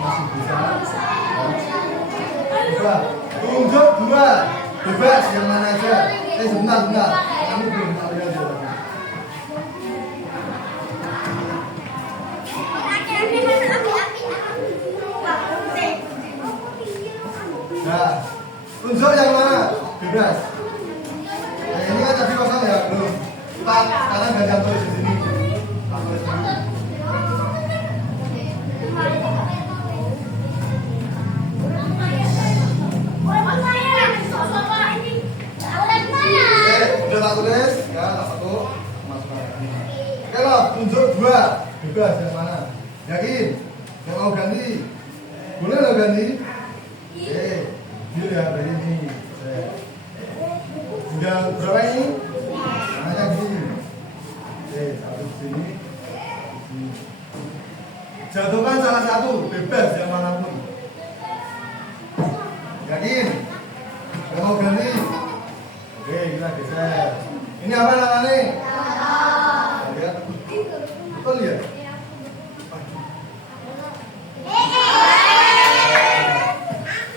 Masih bisa. Coba, tunjuk dua, bebas yang mana aja. Sebentar. Kamu belum tahu ya dia. Nah, tunjuk yang mana? Bebas. Nah, ini kan tadi kosong ya, belum. Kita sekarang ganti yang tulis di sini. Kita tulis dulu. Udah tak tulis, ya tak satu, masukkan lagi. Oke loh, tunjuk dua, bebas yang mana? Yakin? Yang mau ganti? Boleh lo ganti? Deal ya, dari ini. Udah berapa ini? Hanya gini. Satu di sini. Jatuhkan salah satu, bebas yang manapun. Yakin? Yang mau ganti? Oke, kita geser. Ini apa namanya? Lihat. Betul ya?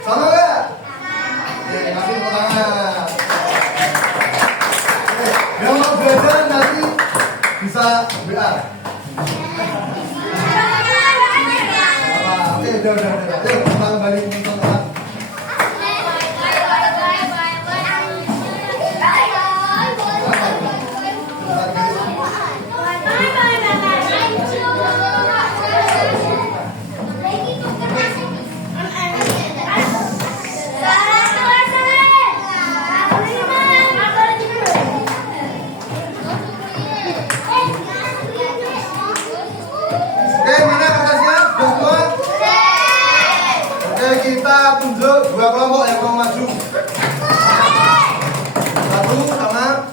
Sama nggak? Oke, kasih tepuk tangan. Oke, yang mau belajar nanti bisa WA. Oke, udah. Yuk, kita kembali ke teman-teman. Kita tunjuk dua kelompok yang mau maju. Satu sama.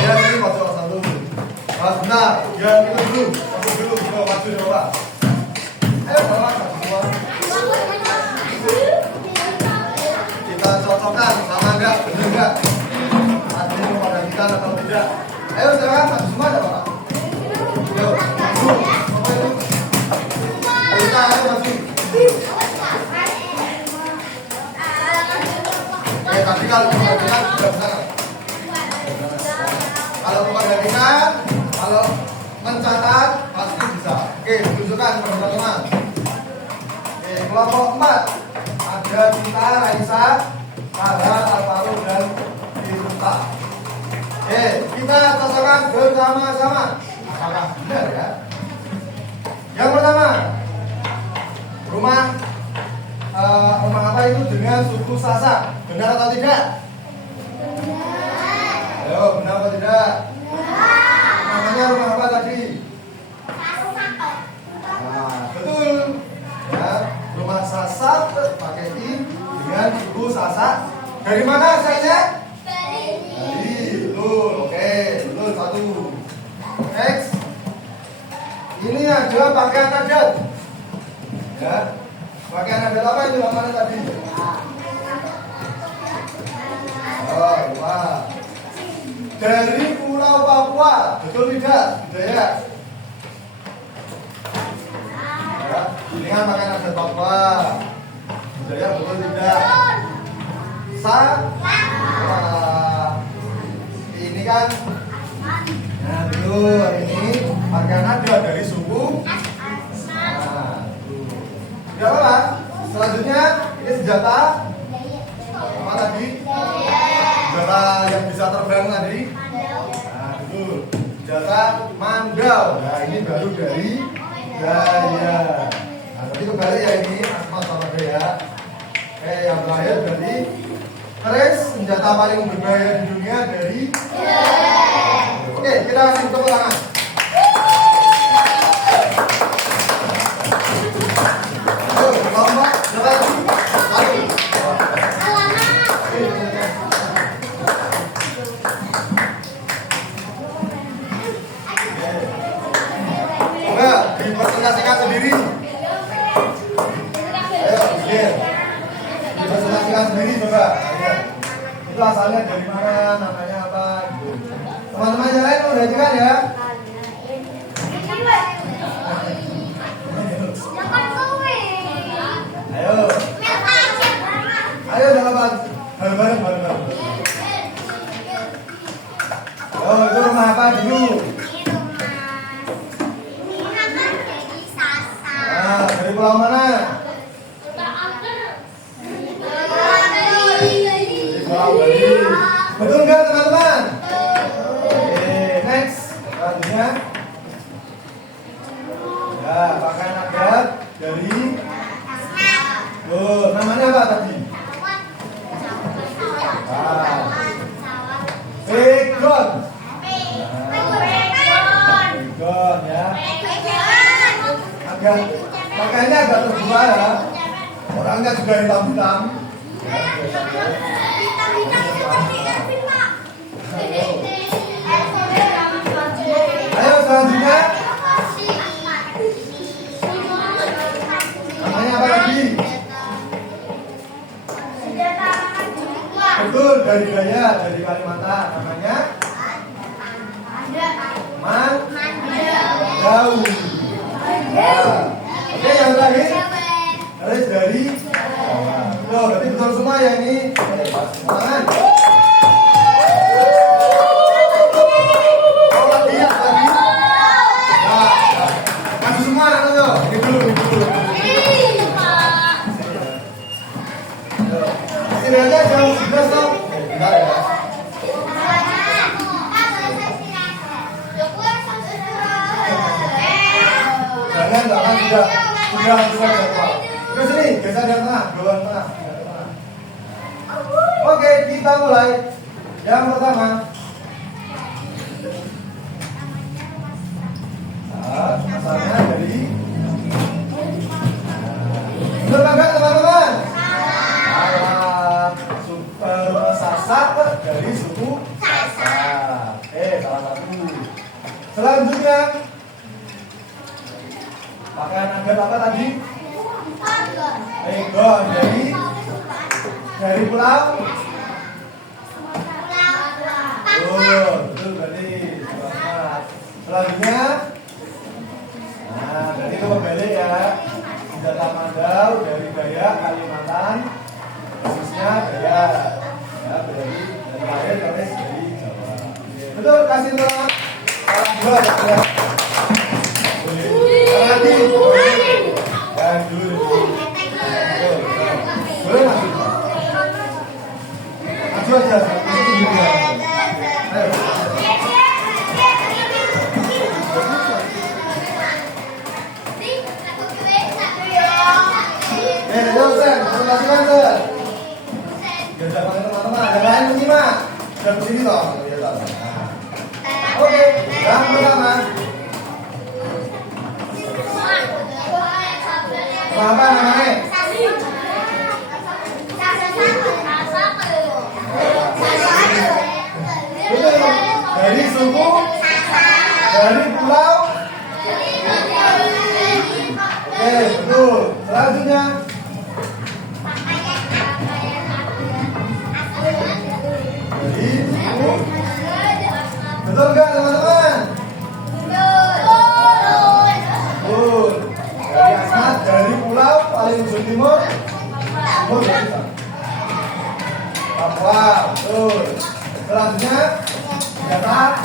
Ya ini pojok satu. Benar. Ya itu dulu. Satu maju coba. Ayo sama semua. Kita cocokkan sama enggak, benar enggak? Ada yang memperhatikan atau tidak? Ayo silakan maju semua ada Pak. Yo, maju. Kita ayo maju. Tapi kalau memperhatikan sudah benar. Kalau memperhatikan, kalau mencatat pasti bisa. Oke, tunjukkan teman-teman. Oke, kelompok 4 ada Cinta, Raisa, Sarah, Alvaro dan Rizky. Oke, kita cocokkan bersama-sama. Apakah benar ya? Yang pertama, rumah apa itu dengan suku Sasak? Benar atau tidak? Ayo, benar atau tidak? Namanya rumah apa tadi? Nah, betul. Ya, rumah Sasak pakai I dengan suku Sasak. Dari mana asalnya? Dari, betul. Oke, betul satu. Next. Ini adalah pakaian adat. Ya, pakaian adat apa itu namanya tadi? Oh, wah. Dari Pulau Papua, betul tidak? Budaya. Ya, ini kan pakaian adat Papua. Budaya betul tidak? Ini kan, nah betul, ini pakaian adat dari suku. Nah, tidak apa-apa. Selanjutnya ini senjata apa tadi? Senjata yang bisa terbang tadi. Nah, betul. Senjata mandau. Nah, ini baru dari Daya. Nah, tapi kembali ya ini Asmat sama Daya. Yang terakhir dari Keris, senjata paling berbahaya di dunia dari Oke, kita kasih tepuk tangan. Kelompok berapa? Satu. Coba dipresentasikan sendiri. Ayo, dipresentasikan sendiri coba. Itu asalnya dari mana, namanya apa? Teman-teman yang lain udah kan ya? Ayo. Ayo dalam bareng-bareng. Oh, itu rumah apa dulu? Nah, dari pulau mana? Pulau Bali. Betul nggak teman-teman? Oke, next. Selanjutnya. Ya, pakaian adat dari. Oh, namanya apa tadi? Pegon. Pegon ya. Pakaiannya agak terbuka ya. Orangnya juga hitam-hitam. Ayo selanjutnya. Namanya apa lagi? Betul, dari Daya, dari Kalimantan. Namanya Mandau. Oke, yang terakhir harus dari Loh, berarti betul semua ya ini. Semangat. Oh, lagi ya, lagi. Nah, maju semua anak-anak. Ini dulu. Sini aja jam 11 loh. Bentar ya. Jangan sudah jadwal. Ke sini, geser dari tengah, gelombang tengah. Oke, kita mulai. Yang pertama. Asalnya dari. Berbangga teman-teman. Super Sasak dari suku Sasak. Salah satu. Selanjutnya. Pakaian adat apa tadi? Pegon dari pulau. Betul berarti. Selanjutnya, nah dari itu kembali ya. Senjata mandau dari Daya Kalimantan, khususnya Daya. Ya berarti dari lahir dari Jawa. Betul, kasih selamat. Salam dua ya. Lagi. Dan dulu. Boleh maju? Maju aja. Ayo. konsentrasi kan tuh. Biar pakai teman-teman. Yang lain menyimak. Dan kesini toh. Oke, yang pertama. Apa namanya? Betul. Dari suku, dari pulau. Oke, betul. Selanjutnya. Dari suku. Betul nggak teman-teman? Betul. Dari Asmat, dari pulau paling ujung timur. Timur dari sana. Papua, betul. Selanjutnya, Jakarta.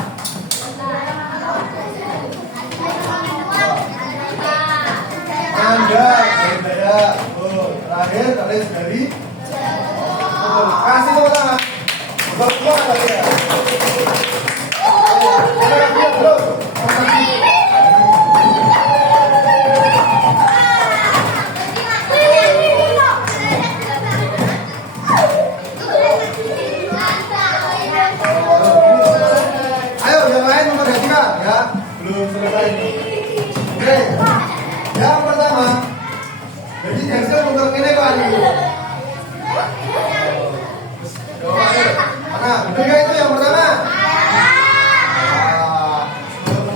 Anda dari Dayak, betul. Terakhir garis dari. Betul. Kasih tepuk tangan. Betul semua lagi ya. Ayo yang lain memperhatikan ya, belum selesai ini. Oke, yang pertama, jadi hasil untuk ini kok ada. Mana? Betul nggak itu yang pertama?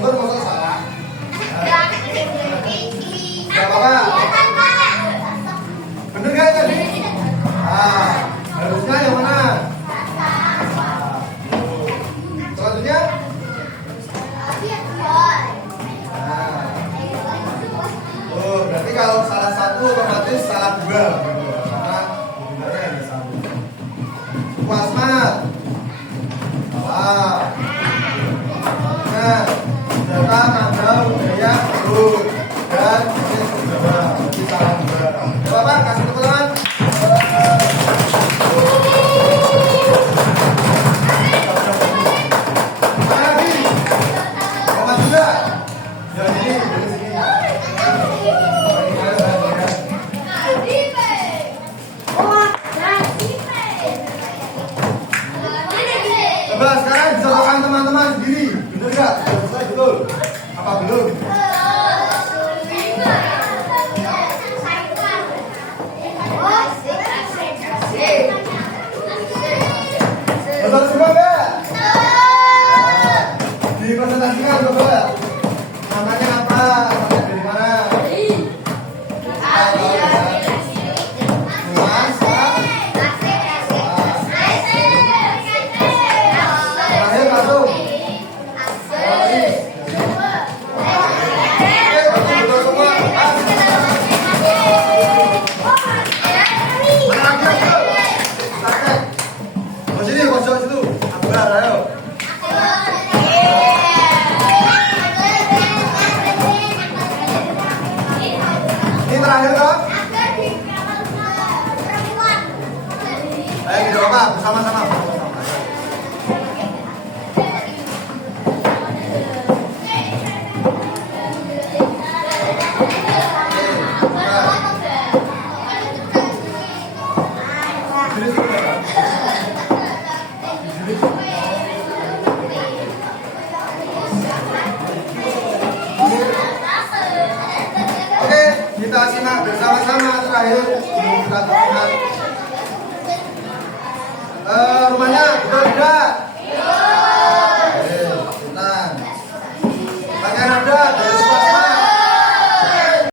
Betul maksudnya salah. Gak apa-apa. Bener nggak tadi? Harusnya yang mana? Selanjutnya? Berarti kalau salah satu otomatis salah dua, karena benernya ada satu. Wasmat, salah. Nah, Jakarta, Kandau, Dayak, Garut, dan ini Jawa, berarti salah dua. Bapak kasih tepuk tangan. Mana lagi? Omat juga. Yang ini dari sini. Coba sekarang dicontohkan teman-teman sendiri, bener nggak? Sudah selesai betul? Apa belum? Betul semua nggak? Dipresentasikan coba. Namanya apa? Dari mana? Terakhir langsung. Betul semua. Mana lagi ayo? Praktek. Ke sini, pojok situ. Akbar, ayo. Ini terakhir toh? Ayo tidak apa, bersama-sama. Oke, kita simak bersama-sama terakhir sebelum kita tutup. Rumahnya betul tidak?